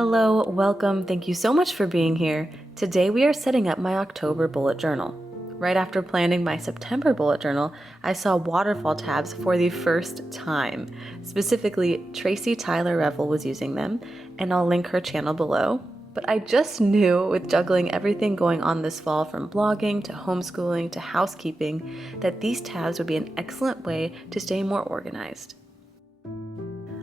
Hello, welcome, thank you so much for being here. Today we are setting up my October bullet journal. Right after planning my September bullet journal, I saw waterfall tabs for the first time. Specifically, Tracy Tyler Revel was using them, and I'll link her channel below. But I just knew with juggling everything going on this fall from blogging to homeschooling to housekeeping that these tabs would be an excellent way to stay more organized.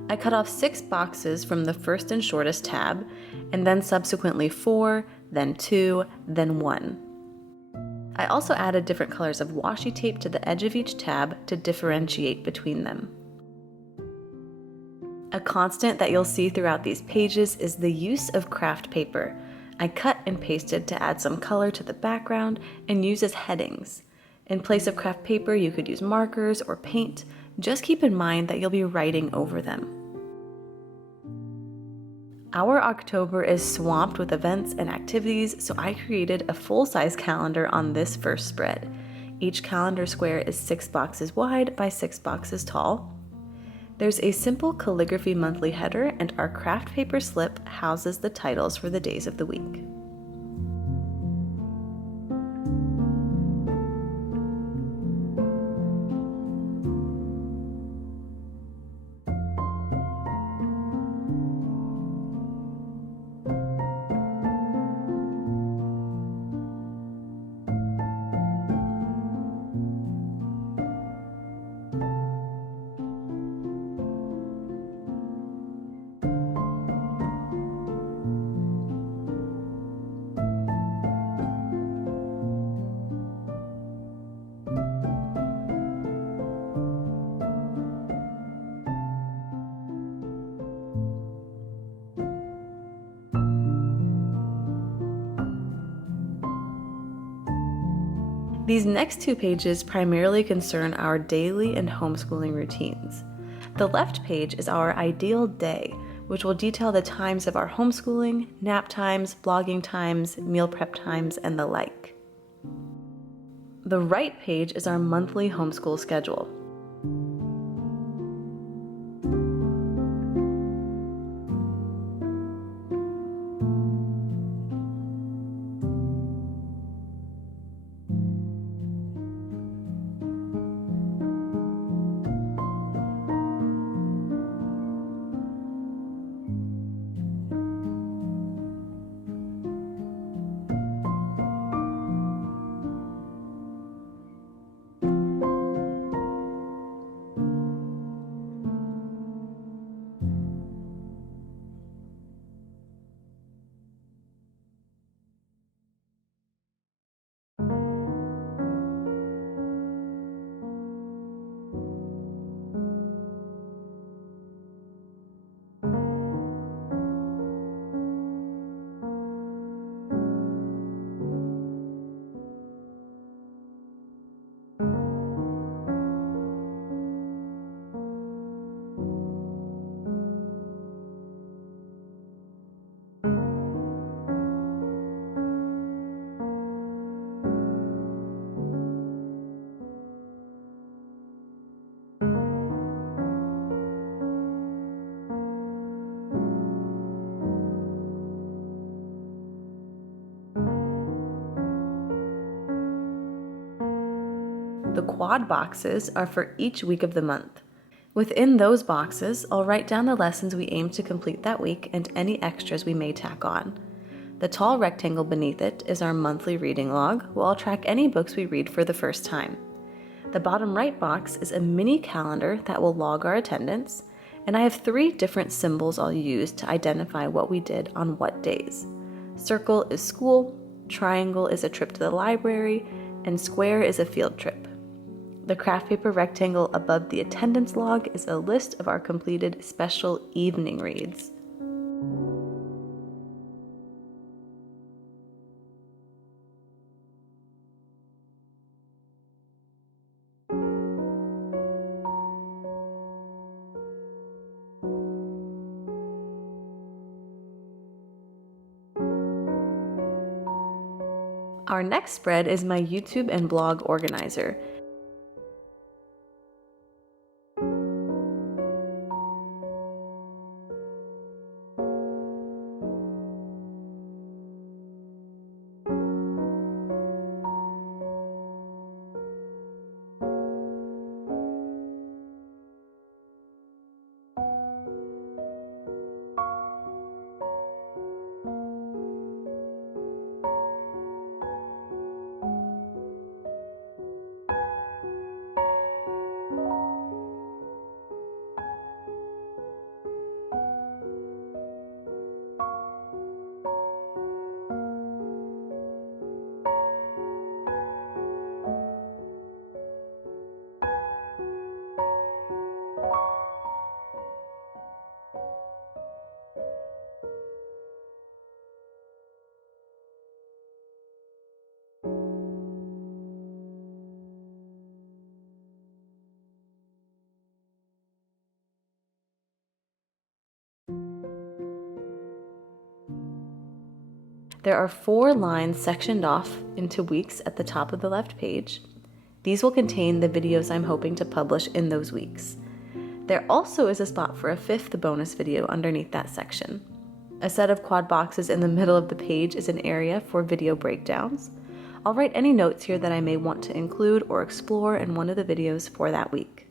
I cut off 6 boxes from the first and shortest tab, and then subsequently 4, then 2, then 1. I also added different colors of washi tape to the edge of each tab to differentiate between them. A constant that you'll see throughout these pages is the use of craft paper. I cut and pasted to add some color to the background and use as headings. In place of craft paper, you could use markers or paint. Just keep in mind that you'll be writing over them. Our October is swamped with events and activities, so I created a full-size calendar on this first spread. Each calendar square is 6 boxes wide by 6 boxes tall. There's a simple calligraphy monthly header, and our craft paper slip houses the titles for the days of the week. These next 2 pages primarily concern our daily and homeschooling routines. The left page is our ideal day, which will detail the times of our homeschooling, nap times, blogging times, meal prep times, and the like. The right page is our monthly homeschool schedule. The quad boxes are for each week of the month. Within those boxes, I'll write down the lessons we aim to complete that week and any extras we may tack on. The tall rectangle beneath it is our monthly reading log, where I'll track any books we read for the first time. The bottom right box is a mini calendar that will log our attendance, and I have 3 different symbols I'll use to identify what we did on what days. Circle is school, triangle is a trip to the library, and square is a field trip. The craft paper rectangle above the attendance log is a list of our completed special evening reads. Our next spread is my YouTube and blog organizer. There are 4 lines sectioned off into weeks at the top of the left page. These will contain the videos I'm hoping to publish in those weeks. There also is a spot for a 5th bonus video underneath that section. A set of quad boxes in the middle of the page is an area for video breakdowns. I'll write any notes here that I may want to include or explore in one of the videos for that week.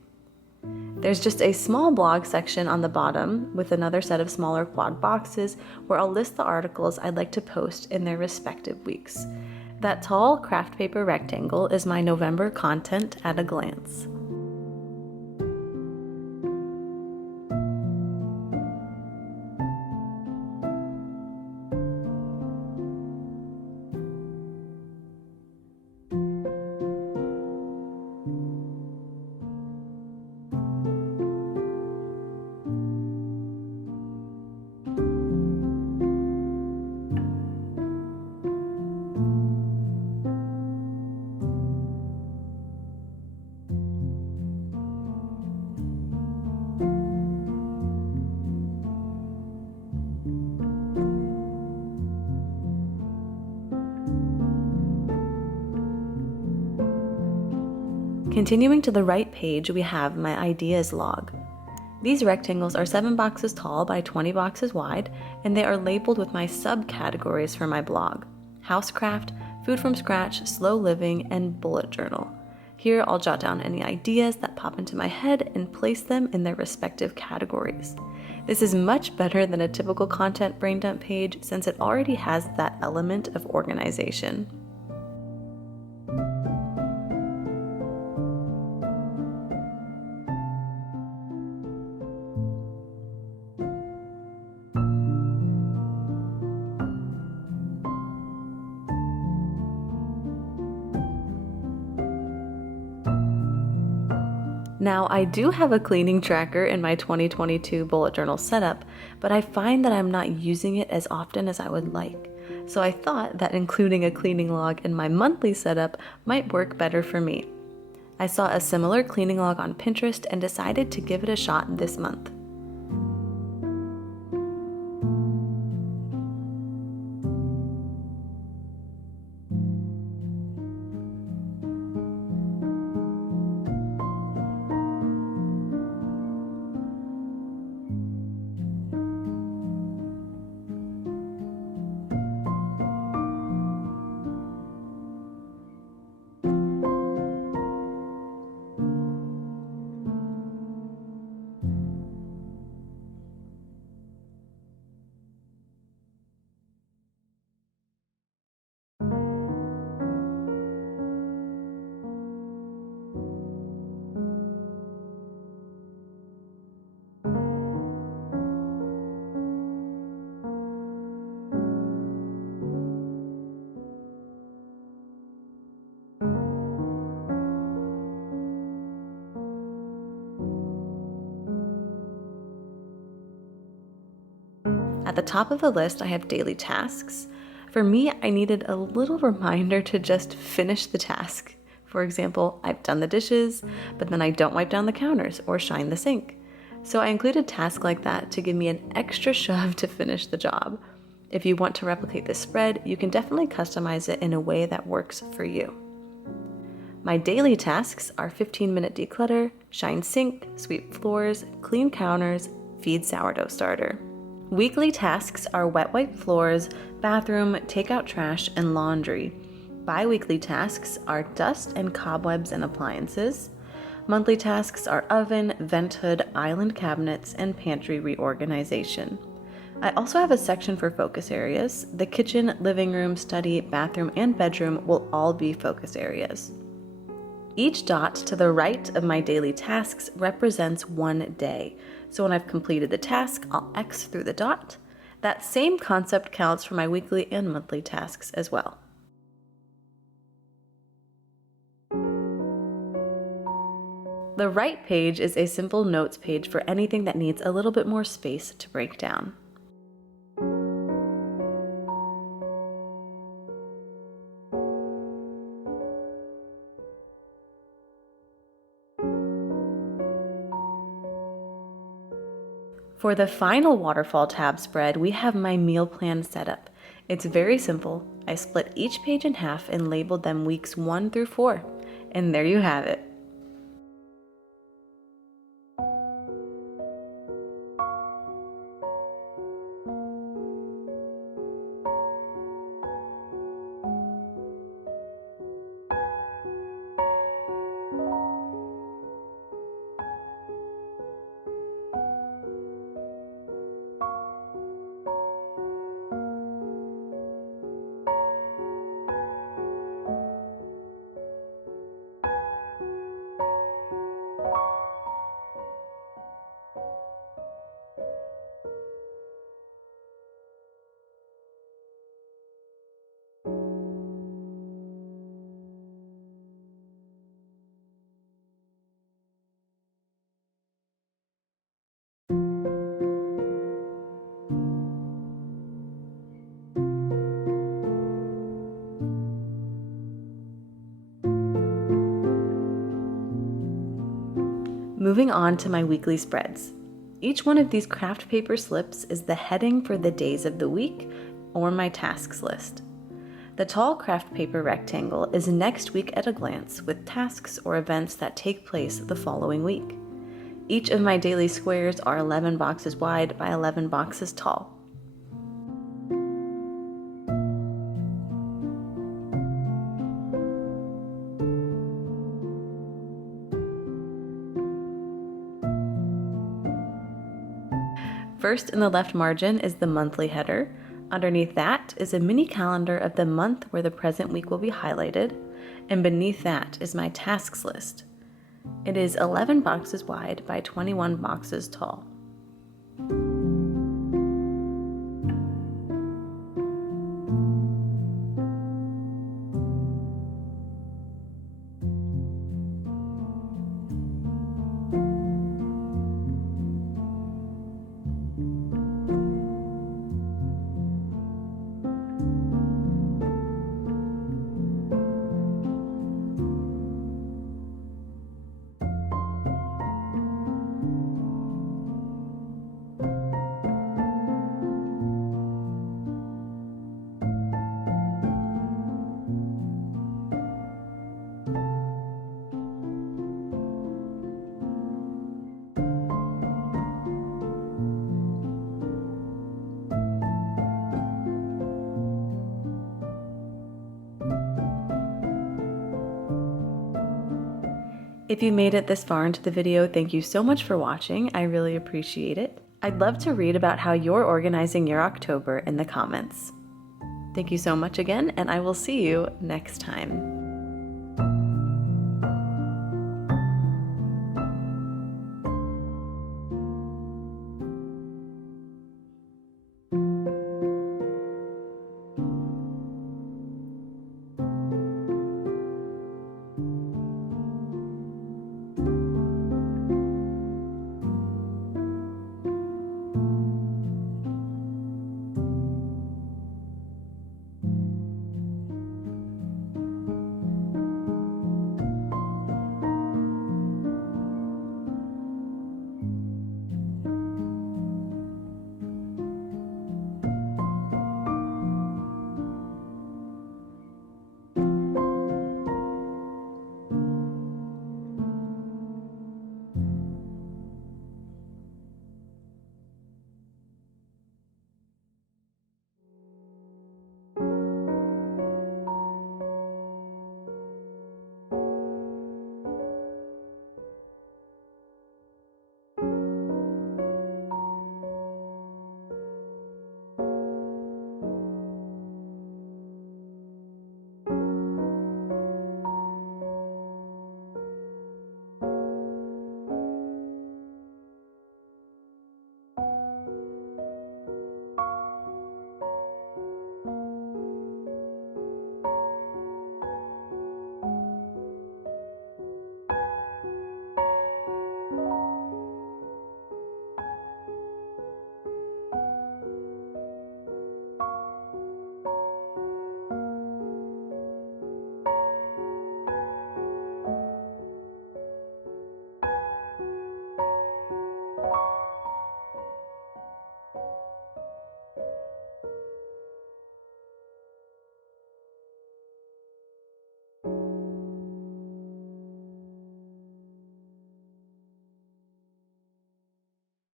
There's just a small blog section on the bottom with another set of smaller quad boxes where I'll list the articles I'd like to post in their respective weeks. That tall craft paper rectangle is my November content at a glance. Continuing to the right page, we have my ideas log. These rectangles are 7 boxes tall by 20 boxes wide, and they are labeled with my subcategories for my blog: housecraft, food from scratch, slow living, and bullet journal. Here I'll jot down any ideas that pop into my head and place them in their respective categories. This is much better than a typical content brain dump page since it already has that element of organization. Now, I do have a cleaning tracker in my 2022 bullet journal setup, but I find that I'm not using it as often as I would like. So I thought that including a cleaning log in my monthly setup might work better for me. I saw a similar cleaning log on Pinterest and decided to give it a shot this month. At the top of the list, I have daily tasks. For me, I needed a little reminder to just finish the task. For example, I've done the dishes, but then I don't wipe down the counters or shine the sink. So I included tasks like that to give me an extra shove to finish the job. If you want to replicate this spread, you can definitely customize it in a way that works for you. My daily tasks are 15-minute declutter, shine sink, sweep floors, clean counters, feed sourdough starter. Weekly tasks are wet wipe floors, bathroom, take out trash, and laundry. Bi-weekly tasks are dust and cobwebs and appliances. Monthly tasks are oven, vent hood, island cabinets, and pantry reorganization. I also have a section for focus areas. The kitchen, living room, study, bathroom, and bedroom will all be focus areas. Each dot to the right of my daily tasks represents one day. So when I've completed the task, I'll X through the dot. That same concept counts for my weekly and monthly tasks as well. The right page is a simple notes page for anything that needs a little bit more space to break down. For the final waterfall tab spread, we have my meal plan setup. It's very simple. I split each page in half and labeled them weeks 1 through 4. And there you have it. Moving on to my weekly spreads. Each one of these craft paper slips is the heading for the days of the week or my tasks list. The tall craft paper rectangle is next week at a glance with tasks or events that take place the following week. Each of my daily squares are 11 boxes wide by 11 boxes tall. First in the left margin is the monthly header. Underneath that is a mini calendar of the month where the present week will be highlighted, and beneath that is my tasks list. It is 11 boxes wide by 21 boxes tall. If you made it this far into the video, thank you so much for watching. I really appreciate it. I'd love to read about how you're organizing your October in the comments. Thank you so much again, and I will see you next time.